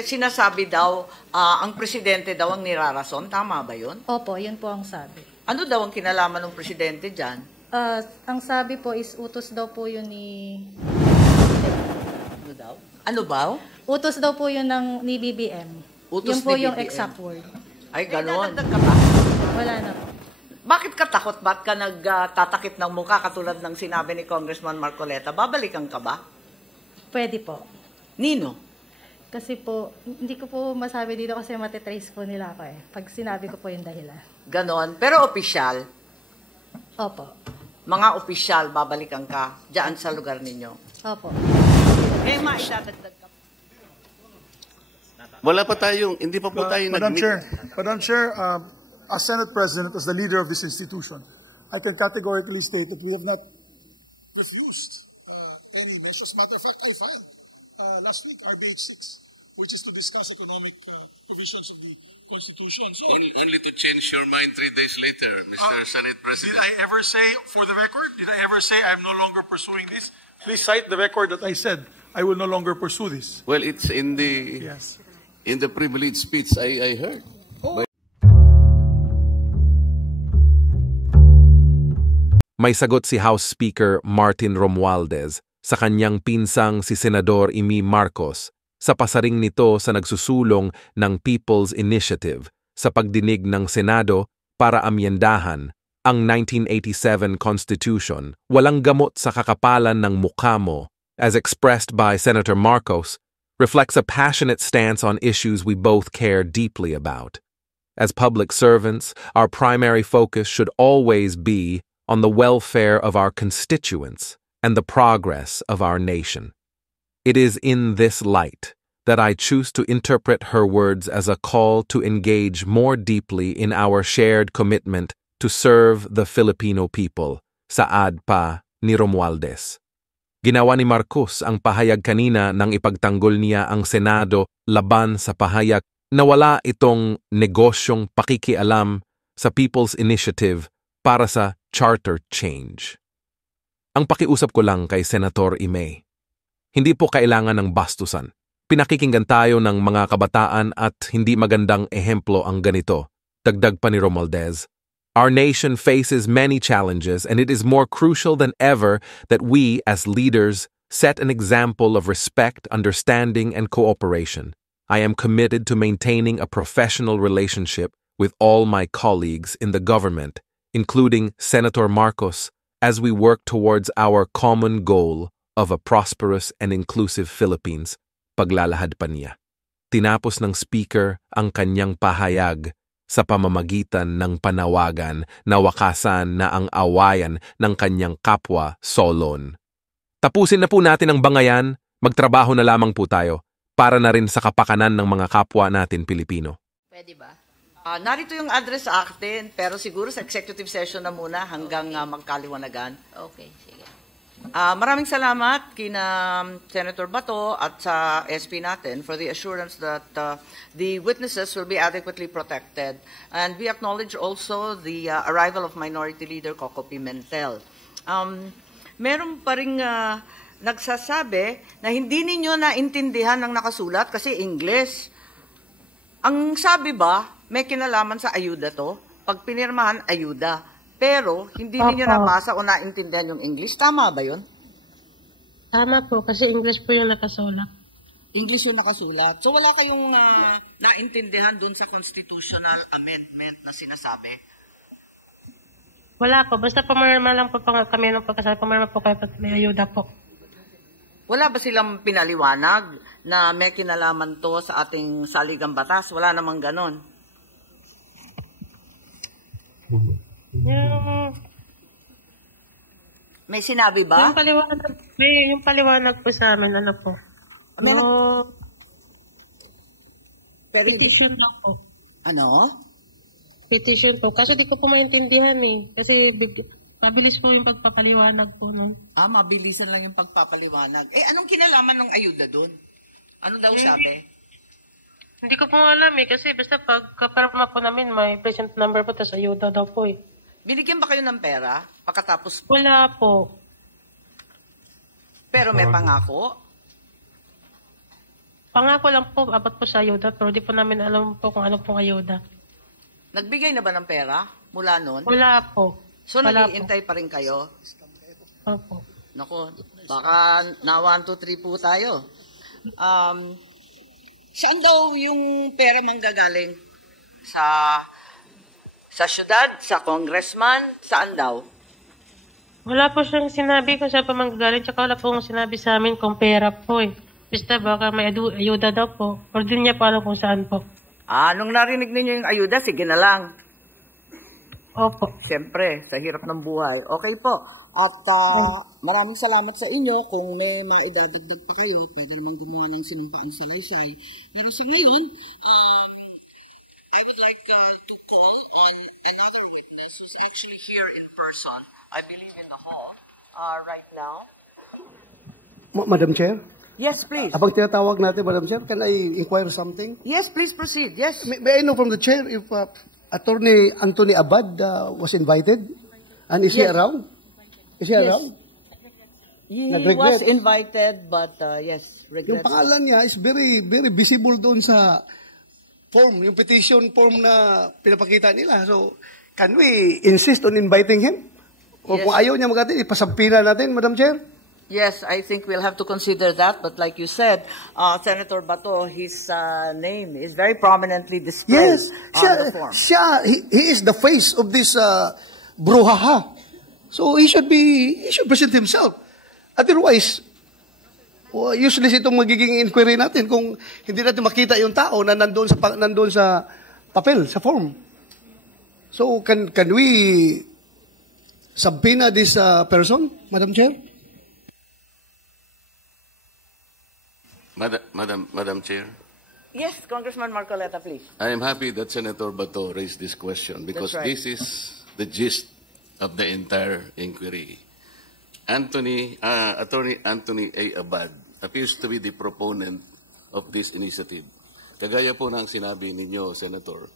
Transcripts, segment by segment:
Kasi sinasabi daw, ang presidente daw ang nirarason. Tama ba yun? Opo, yun po ang sabi. Ano daw ang kinalaman ng presidente dyan? Ang sabi po is utos daw po yun ni... Ano daw? Ano ba? Utos daw po yun ni BBM. Utos yun po ni yung BBM. exact word. Ay, ganon. Wala na po. Bakit ka takot? Ba't ka nagtatakip ng mukha katulad ng sinabi ni Congressman Marcoleta? Babalikan ka ba? Pwede po. Nino? Kasi po, hindi ko po masabi dito kasi matitrace po nila ako eh. Pag sinabi ko po yung dahilan. Ganon. Pero opisyal, Opo. mga opisyal, babalikan ka dyan sa lugar ninyo. Opo. Eh, maidadagdag ka. Wala pa tayong, hindi pa po tayo Madam Chair, as Senate President, as the leader of this institution, I can categorically state that we have not refused any measures. As a matter of fact, I filed last week RBH 6, which is to discuss economic provisions of the Constitution. So, Only to change your mind 3 days later, Mr. Senate President. did I ever say, for the record, did I ever say I'm no longer pursuing this? Please cite the record that I said I will no longer pursue this. Well, it's in the Yes. in the privilege speech I heard. May sagot si House Speaker Martin Romualdez sa kanyang pinsang si Senador Amy Marcos sa pasaring nito sa nagsusulong ng People's Initiative sa pagdinig ng Senado para amyendahan ang 1987 Constitution. Walang gamot sa kakapalan ng mukha mo, as expressed by Senator Marcos, reflects a passionate stance on issues we both care deeply about. As public servants, our primary focus should always be on the welfare of our constituents and the progress of our nation. It is in this light that I choose to interpret her words as a call to engage more deeply in our shared commitment to serve the Filipino people, saad pa ni Romualdez. Ginawa ni Marcos ang pahayag kanina nang ipagtanggol niya ang Senado laban sa pahayag na wala itong negosyong pakikialam sa People's Initiative para sa charter change. Ang pakiusap ko lang kay Senator Imay, hindi po kailangan ng bastusan. Pinakikinggan tayo ng mga kabataan at hindi magandang ehemplo ang ganito. Dagdag pa ni Romualdez, our nation faces many challenges and it is more crucial than ever that we, as leaders, set an example of respect, understanding, and cooperation. I am committed to maintaining a professional relationship with all my colleagues in the government, including Senator Marcos, as we work towards our common goal of a prosperous and inclusive Philippines, paglalahad pa niya. Tinapos ng speaker ang kanyang pahayag sa pamamagitan ng panawagan na wakasan na ang awayan ng kanyang kapwa Solon. Tapusin na po natin ang bangayan, magtrabaho na lamang po tayo para na rin sa kapakanan ng mga kapwa natin Pilipino. Pwede ba? Narito yung address sa akin, pero siguro sa executive session na muna hanggang magkaliwanagan. Okay, sige. Maraming salamat kina Senator Bato at sa SP natin for the assurance that the witnesses will be adequately protected. And we acknowledge also the arrival of Minority Leader Coco Pimentel. Meron pa ring nagsasabi na hindi ninyo naintindihan ng nakasulat kasi English. Ang sabi ba, may kinalaman sa ayuda to? Pag pinirmahan, ayuda. Pero, hindi ninyo nabasa o naintindihan yung English. Tama ba yun? Tama po, kasi English po yung nakasulat. English yung nakasulat. So, wala kayong naintindihan dun sa constitutional amendment na sinasabi? Wala po, basta pumirma lang po kami ng pagkasal. Pumirma po kayo pag may ayuda po. Wala ba silang pinaliwanag na may kinalaman to sa ating saligang batas? Wala namang ganon. May sinabi ba? Yung paliwanag po sa amin, ano po? Petition daw po. Ano? Petition po. Kaso di ko po maintindihan eh. Kasi mabilis po yung pagpapaliwanag po nun. Mabilisan lang yung pagpapaliwanag. Anong kinalaman ng ayuda dun? Ano daw sabi? Hindi ko po alam eh. Kasi basta pagkaparama po namin, may present number po, tapos ayuda daw po eh. Binigyan ba kayo ng pera pagkatapos po? Wala po. Pero may pangako? Pangako lang po, apat po sa ayuda, pero di po namin alam po kung ano pong ayuda. Nagbigay na ba ng pera mula noon? Wala po. So, Wala nag-iintay pa rin kayo? Opo. Nako, baka na 1, 2, 3 po tayo. Saan daw yung pera manggagaling? Sa syudad? Sa congressman? Saan daw? Wala po siyang sinabi kung saan pa manggagaling, tsaka wala pong sinabi sa amin kung pera po eh. Basta baka may ayuda daw po. Pero di niya pa alam kung saan po. Nung narinig ninyo yung ayuda, sige na lang. Opo. Siyempre, sa hirap ng buhay. Okay po. At maraming salamat sa inyo. Kung may maidadagdag pa kayo, pwede naman gumawa ng sinumpaang salaysay. Pero sa ngayon, I would like to call on another witness who's actually here in person. I believe in the hall right now. Madam Chair? Yes, please. Abang tinatawag natin, Madam Chair, can I inquire something? Yes, please proceed. Yes. May I know from the Chair if Attorney Anthony Abad was invited? And is he Yes. around? Is he around? He Nag-regret. was invited, but yes, Yung regrets. pangalan niya is very, very visible doon sa form, yung petition form na pinapakita nila. So, can we insist on inviting him? O Yes. kung ayaw niya mag-attend, ipasampina natin, Madam Chair? Yes, I think we'll have to consider that. But like you said, Senator Bato, his name is very prominently displayed Yes. on the form. He is the face of this brouhaha. So he should present himself. Otherwise, useless itong magiging inquiry natin kung hindi natin makita yung tao na nandoon sa papel, sa form. So can we subpoena this person, Madam Chair? Madam Chair, Yes, Congressman Marcoleta, please. I am happy that Senator Bato raised this question because That's right. this is the gist of the entire inquiry. Attorney Anthony A. Abad appears to be the proponent of this initiative. Kagaya po ng sinabi ninyo, Senator,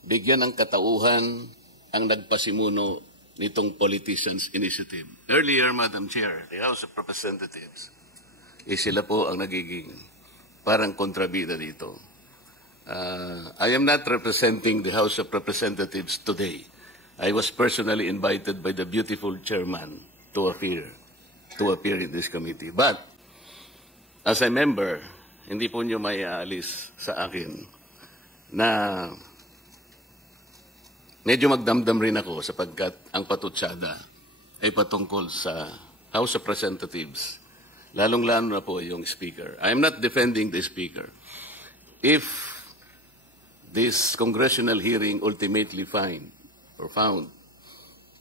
bigyan ng katauhan ang nagpasimuno nitong politicians initiative. Earlier, Madam Chair, the House of Representatives, sila po ang nagiging parang kontrabida dito. I am not representing the House of Representatives today. I was personally invited by the beautiful chairman to appear in this committee. But, as a member, hindi po nyo may aalis sa akin na medyo magdamdam rin ako sapagkat ang patutsada ay patungkol sa House of Representatives, lalong-lalo na po yung Speaker. I am not defending the Speaker. If this congressional hearing ultimately found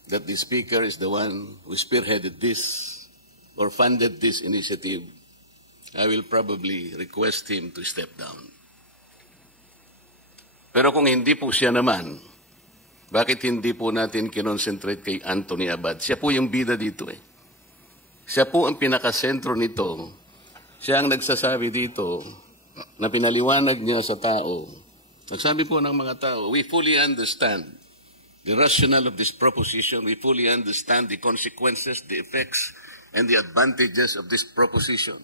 that the Speaker is the one who spearheaded this or funded this initiative, I will probably request him to step down. Pero kung hindi po siya naman, bakit hindi po natin kinonsentrate kay Anthony Abad? Siya po yung bida dito eh. Siya po ang pinakasentro nito. Siya ang nagsasabi dito na pinaliwanag niya sa tao. Nagsabi po ng mga tao, we fully understand the rationale of this proposition. We fully understand the consequences, the effects, and the advantages of this proposition.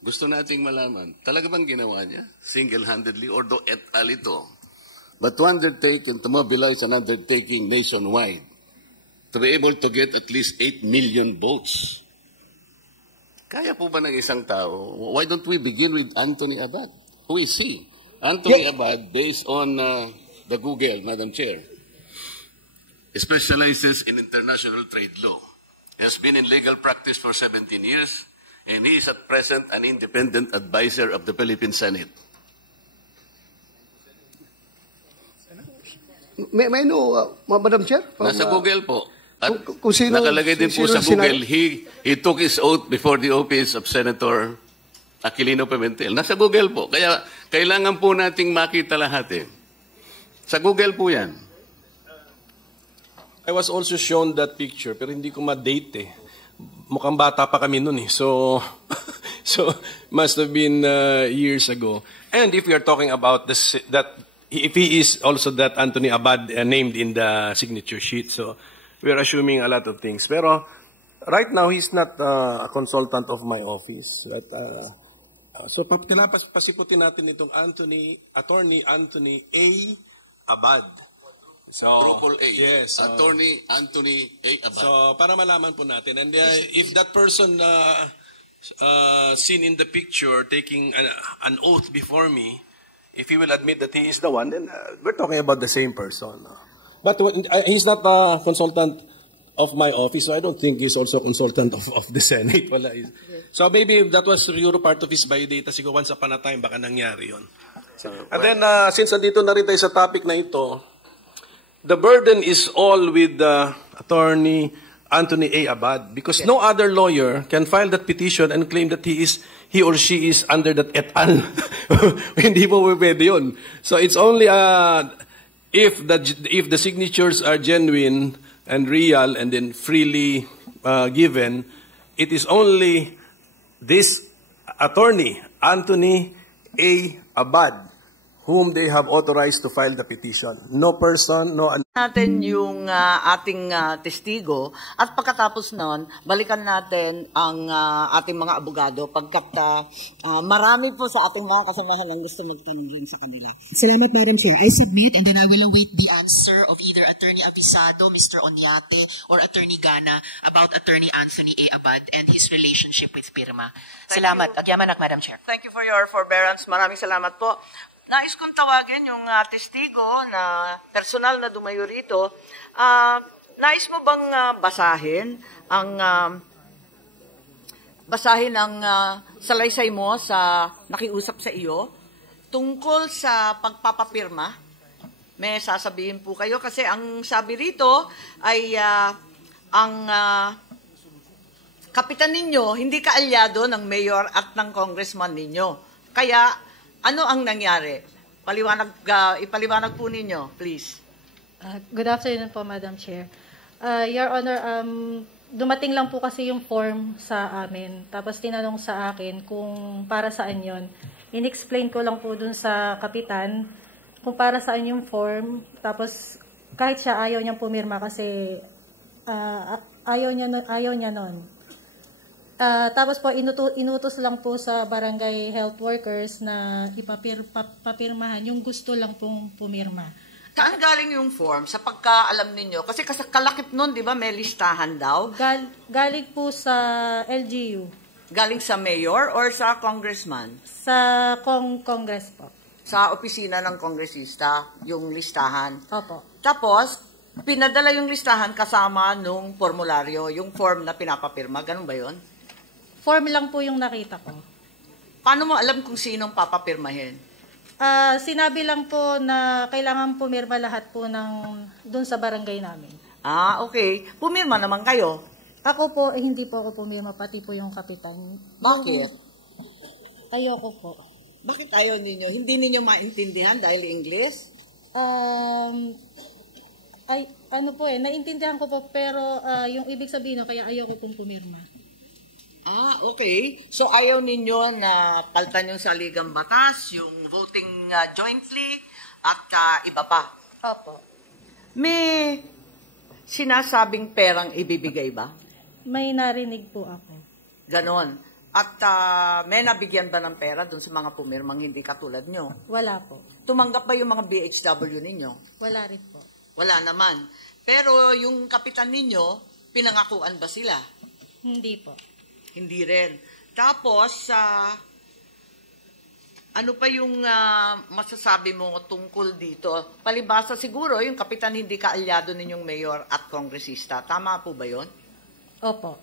Gusto nating malaman, talaga bang ginawa niya? Single-handedly, or do et al. Ito. But to undertake and to mobilize an undertaking nationwide, to be able to get at least 8 million votes. Kaya po ba ng isang tao? Why don't we begin with Anthony Abad? Who is he? Anthony Abad, based on the Google, Madam Chair, specializes in international trade law, has been in legal practice for 17 years, and he is at present an independent advisor of the Philippine Senate. May I know, Madam Chair? From, Nasa Google po. At kung sino- nakalagay din po sino sa Google, he took his oath before the office of Senator Aquilino Pimentel. Nasa Google po. Kaya kailangan po nating makita lahat eh. Sa Google po yan. I was also shown that picture, pero hindi ko ma-date eh. Mukhang bata pa kami nun eh. So, so must have been years ago. And if we are talking about this, that, if he is also that Anthony Abad named in the signature sheet, so we are assuming a lot of things. Pero right now, he's not a consultant of my office. Right? So kailangan pasiputin natin itong Attorney Anthony A. Abad. So, Triple A. Yes. Attorney Anthony A. Abad. So, para malaman po natin. And if that person seen in the picture taking an oath before me, if he will admit that he is the one, then we're talking about the same person. But he's not a consultant of my office, so I don't think he's also a consultant of the Senate. Wala. So maybe that was siguro part of his biodata. Siguro once upon a time, baka nangyari yun. And then, since andito na rin tayo sa topic na ito, the burden is all with Attorney Anthony A. Abad, because no other lawyer can file that petition and claim that he or she is under that et al. Hindi po pwede yun. So it's only if the signatures are genuine and real and then freely given, it is only this Attorney Anthony A. Abad whom they have authorized to file the petition. No person, no... Natin yung ating testigo at pagkatapos nun, balikan natin ang ating mga abogado pagkat marami po sa ating mga kasamahan ang gusto magtanong rin sa kanila. Salamat, Madam Chair. I submit and then I will await the answer of either Attorney Abisado, Mr. Onyate, or Attorney Gana about Attorney Anthony A. Abad and his relationship with Pirma. Salamat. Agyamanak, Madam Chair. Thank you for your forbearance. Maraming salamat po. Nais kong tawagin yung testigo na personal na dumayo rito. Nais mo bang basahin ang salaysay mo sa nakiusap sa iyo tungkol sa pagpapapirma? May sasabihin po kayo kasi ang sabi rito ay ang kapitan ninyo hindi kaalyado ng mayor at ng congressman ninyo. Kaya ano ang nangyari? Ipaliwanag po ninyo, please. Good afternoon po, Madam Chair. Your Honor, dumating lang po kasi yung form sa amin. Tapos tinanong sa akin kung para saan yon. In-explain ko lang po dun sa kapitan kung para saan yung form. Tapos kahit siya ayaw niyang pumirma kasi ayaw niya nun. Tapos po, inutos lang po sa barangay health workers na ipapirmahan yung gusto lang pong pumirma. Saan galing yung form? Sa pagkaalam ninyo? Kasi kalakip nun, di ba, may listahan daw? Galing po sa LGU. Galing sa mayor or sa congressman? Sa Congress po. Sa opisina ng kongresista, yung listahan? Opo. Tapos, pinadala yung listahan kasama nung formularyo, yung form na pinapapirma. Ganun ba yun? Form lang po yung nakita ko. Paano mo alam kung sinong papapirmahin? Sinabi lang po na kailangan pumirma lahat po dun sa barangay namin. Okay. Pumirma naman kayo. Ako po, hindi po ako pumirma, pati po yung kapitan. Bakit? Ayoko po. Bakit ayaw ninyo? Hindi ninyo maintindihan dahil English? Naintindihan ko po, pero yung ibig sabihin kaya ayoko pong pumirma. Okay. So ayaw ninyo na paltan yung saligang batas, yung voting jointly, at iba pa? Opo. May sinasabing perang ibibigay ba? May narinig po ako. Ganon. At may nabigyan ba ng pera dun sa mga pumirmang hindi katulad nyo? Wala po. Tumanggap ba yung mga BHW ninyo? Wala rin po. Wala naman. Pero yung kapitan ninyo, pinangakuan ba sila? Hindi po. Hindi rin. Tapos, ano pa yung masasabi mo tungkol dito? Palibasa siguro, yung kapitan hindi kaalyado ninyong mayor at kongresista. Tama po ba yun? Opo.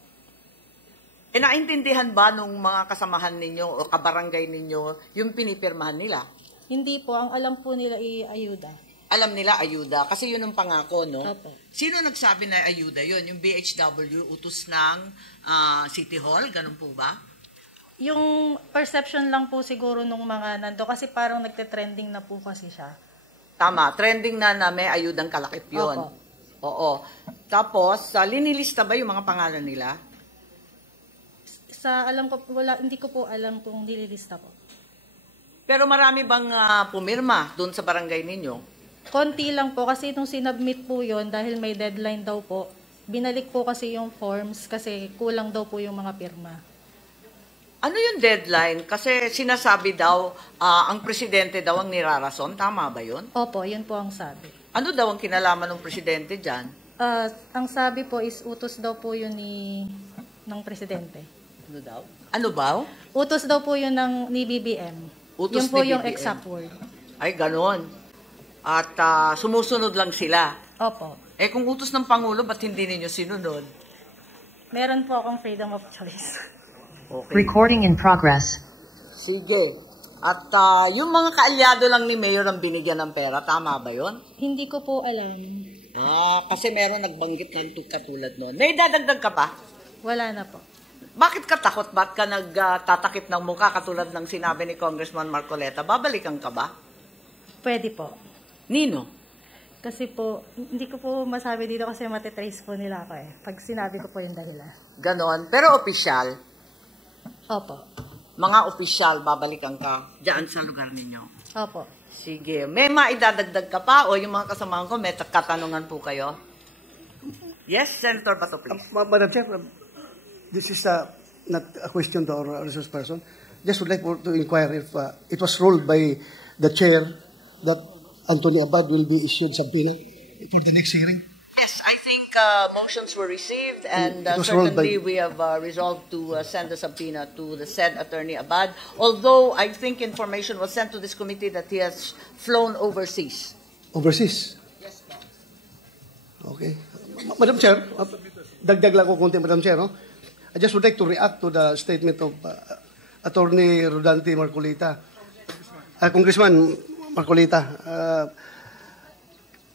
Naintindihan ba nung mga kasamahan ninyo o kabarangay ninyo yung pinipirmahan nila? Hindi po. Ang alam po nila ayuda. Alam nila ayuda kasi yun ang pangako, no? Opo. Sino nagsabi na ayuda yun? Yung BHW, utos ng City Hall? Ganun po ba? Yung perception lang po siguro nung mga nando kasi parang nagte-trending na po kasi siya. Tama. Trending na may ayudang kalakip yun. Opo. Oo. Tapos, linilista ba yung mga pangalan nila? Alam ko, hindi ko po alam kung nililista po. Pero marami bang pumirma doon sa barangay ninyo? Konti lang po kasi nung sinubmit po yon dahil may deadline daw po, binalik po kasi yung forms kasi kulang daw po yung mga pirma. Ano yung deadline? Kasi sinasabi daw, ang presidente daw ang nirarason. Tama ba yun? Opo, yun po ang sabi. Ano daw ang kinalaman ng presidente dyan? Ang sabi po is utos daw po yun ng presidente. Ano daw? Ano ba? Utos daw po yun ni BBM. Utos yun po ni yung BBM. exact word. Ay, ganon. At sumusunod lang sila. Opo. Eh kung utos ng Pangulo, ba't hindi ninyo sinunod? Meron po akong freedom of choice. Okay. Recording in progress. Sige. At yung mga kaalyado lang ni Mayor ang binigyan ng pera, tama ba yun? Hindi ko po alam. Kasi meron nagbanggit ng katulad nun. May dadagdag ka pa? Wala na po. Bakit ka takot? Ba't ka nagtatakip ng mukha katulad ng sinabi ni Congressman Marcoleta? Babalikan ka ba? Pwede po. Nino? Kasi po, hindi ko po masabi dito kasi matitrace po nila ako eh. Pag sinabi ko po yung dahilan. Ganon. Pero opisyal, Opo. mga opisyal, babalikan ka dyan sa lugar ninyo. Opo. Sige. May maidadagdag ka pa o yung mga kasamahan ko, may katanungan po kayo? Yes, Senator Bato, please. Madam Chair, this is not a question to our resource person. Just would like to inquire if it was ruled by the chair that Anthony Abad will be issued subpoena for the next hearing. Yes, I think motions were received and It was rolled certainly by- we have resolved to send a subpoena to the said Attorney Abad, although I think information was sent to this committee that he has flown overseas. Overseas? Yes, ma'am. Okay. Madam Chair, dagdag lang ko konti, Madam Chair, no? I just would like to react to the statement of Attorney Rodante Marcolita. Congressman Marcolita,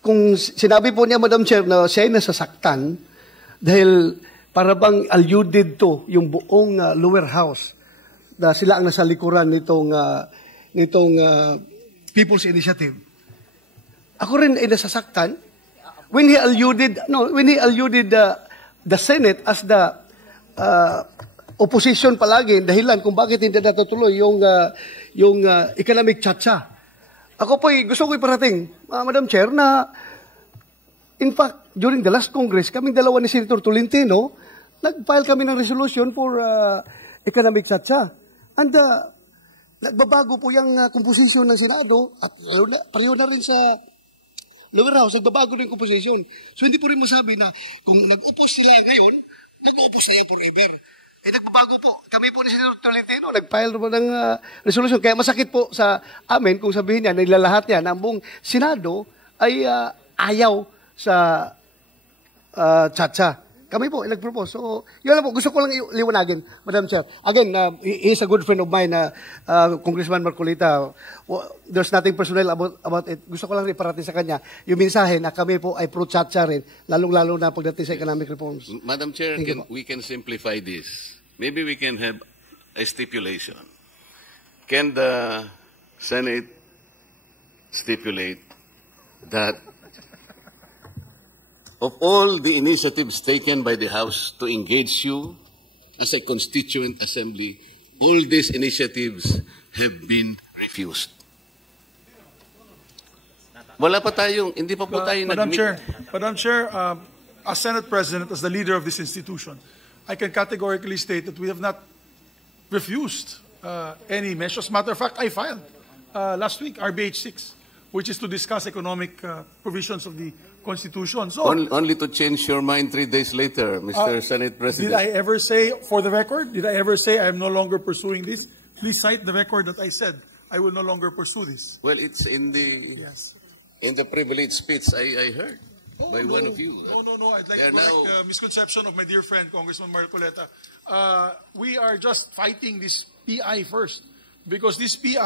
kung sinabi po niya, Madam Chair, na siya ay nasasaktan dahil para bang alluded to yung buong lower house na sila ang nasa likuran nitong People's Initiative. Ako rin ay nasasaktan when he alluded the Senate as the opposition palagi dahilan kung bakit hindi natutuloy yung economic chacha. Ako po gusto ko iparating, Madam Chair, na in fact, during the last Congress, kaming dalawa ni Senator Tolentino, nag-file kami ng resolution for economic chacha. And nagbabago po yung composition ng Senado at pareho na rin sa lower house, nagbabago rin yung composition. So hindi po rin masabi na kung nag-upos sila ngayon, mag-upos na yan forever. Nagbabago po. Kami po ni Senator Tolentino, nag-file po ng resolution. Kaya masakit po sa amin kung sabihin niya, nilalahat niya na ang buong Senado ay ayaw sa chacha. Kami po, nag-propose. So, yun lang po. Gusto ko lang liwanagin, Madam Chair. Again, he is a good friend of mine, Congressman Marcolita. There's nothing personal about it. Gusto ko lang iparating sa kanya yung mensahe na kami po ay pro-chacha rin, lalong-lalo na pagdating sa economic reforms. Madam Chair, we can simplify this. Maybe we can have a stipulation. Can the Senate stipulate that of all the initiatives taken by the House to engage you as a constituent assembly, all these initiatives have been refused? Wala pa tayong, hindi pa po tayo Madam nag-meet. Chair, as Senate President, as the leader of this institution, I can categorically state that we have not refused any measures. As a matter of fact, I filed last week RBH 6, which is to discuss economic provisions of the Constitution. So, Only to change your mind 3 days later, Mr. Senate President. did I ever say, for the record, did I ever say I am no longer pursuing this? Please cite the record that I said I will no longer pursue this. Well, it's in the Yes. in the privilege speech I heard by one of you. No. I'd like They're to correct now- the misconception of my dear friend, Congressman Marcoleta. We are just fighting this PI first because this PI